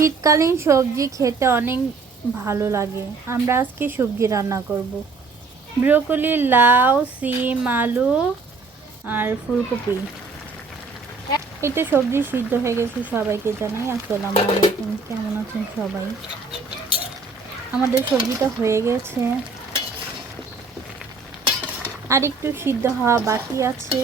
শীতকালীন সবজি খেতে অনেক ভালো লাগে। আমরা আজকে সবজি রান্না করব। ব্রোকলি, লাউ, সিম, আলু আর ফুলকপি। এই তো সবজি সিদ্ধ হয়ে গেছে। সবাইকে জানাই আসসালামু আলাইকুম। কেমন আছেন সবাই? আমাদের সবজিটা হয়ে গেছে, আর একটু সিদ্ধ হওয়া বাকি আছে।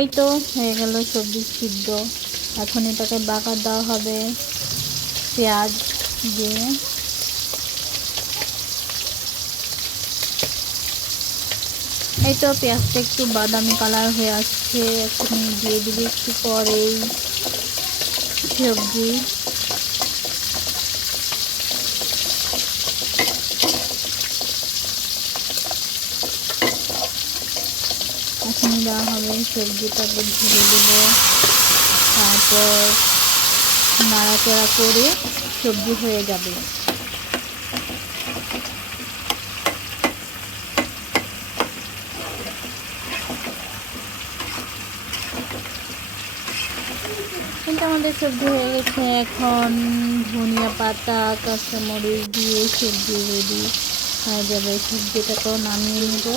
এই তো হয়ে গেল সবজি সিদ্ধ। এখন এটাকে বাগার দেওয়া হবে পেঁয়াজ দিয়ে। এই তো পেঁয়াজটা একটু বাদামি কালার হয়ে আসছে। এখন দিয়ে দিবি একটু পরেই সবজি। এখন দেওয়া হবে সবজিটাকে ঢেলে দেব, তারপর নাড়াচাড়া করে সবজি হয়ে যাবে। কিন্তু আমাদের সবজি হয়ে গেছে। এখন ধনিয়া পাতা, কাঁচামরিচ দিয়ে সবজি রেডি হয়ে যাবে। সবজিটাকেও নামিয়ে নেব।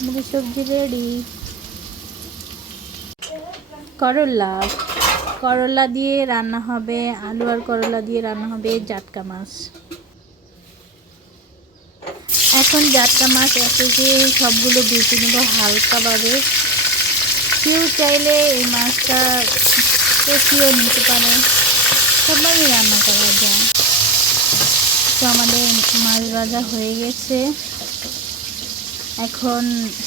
আমাদের সবজি রেডি। করলা দিয়ে রান্না হবে, আলু আর করলা দিয়ে রান্না হবে জাটকা মাছ। এখন জাটকা মাছ একে সবগুলো বেছে নেব হালকাভাবে। কেউ চাইলে এই মাছটা কষিয়ে নিতে পারে, সবভাবে রান্না করা যায়। তো আমাদের মাছ ভাজা হয়ে গেছে। এখন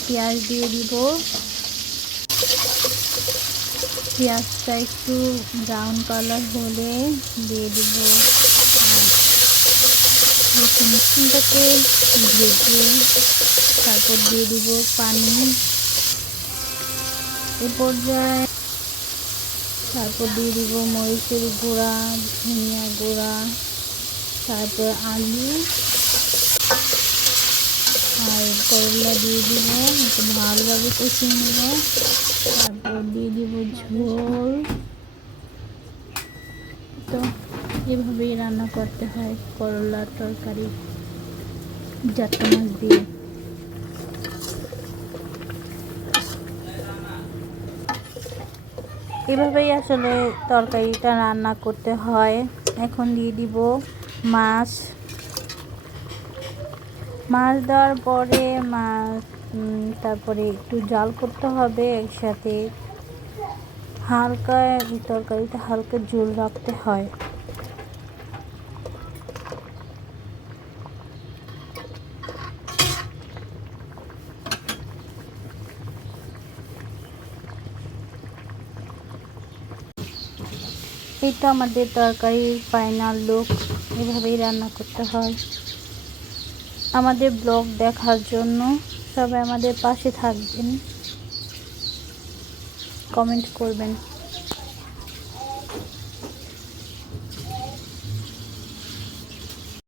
পেঁয়াজ দিয়ে দিব। পেঁয়াজটা একটু ব্রাউন কালার হলে দিয়ে দিব রসুনটাকে ভেজে তারপর দিয়ে দিব পানি এ পর্যায়ে। তারপর দিয়ে দিব মরিচের গুঁড়া, ধনিয়া গুঁড়া, তারপর আলু আর করলা দিয়ে দিব। একটু ভালোভাবে কষিয়ে নেব। তারপর দিয়ে দিব ঝোল। তো এভাবেই রান্না করতে হয় করলার তরকারি জাটকা মাছ দিয়ে। এভাবেই আসলে তরকারিটা রান্না করতে হয়। এখন দিয়ে দিব মাছ। মাছ দেওয়ার পরে তারপরে একটু জাল করতে হবে একসাথে। হালকা এই তরকারিটা হালকা ঝোল রাখতে হয়। এই তো আমাদের তরকারির ফাইনাল লুক। এভাবেই রান্না করতে হয়। আমাদের ব্লগ দেখার জন্য সবাই আমাদের পাশে থাকবেন, কমেন্ট করবেন।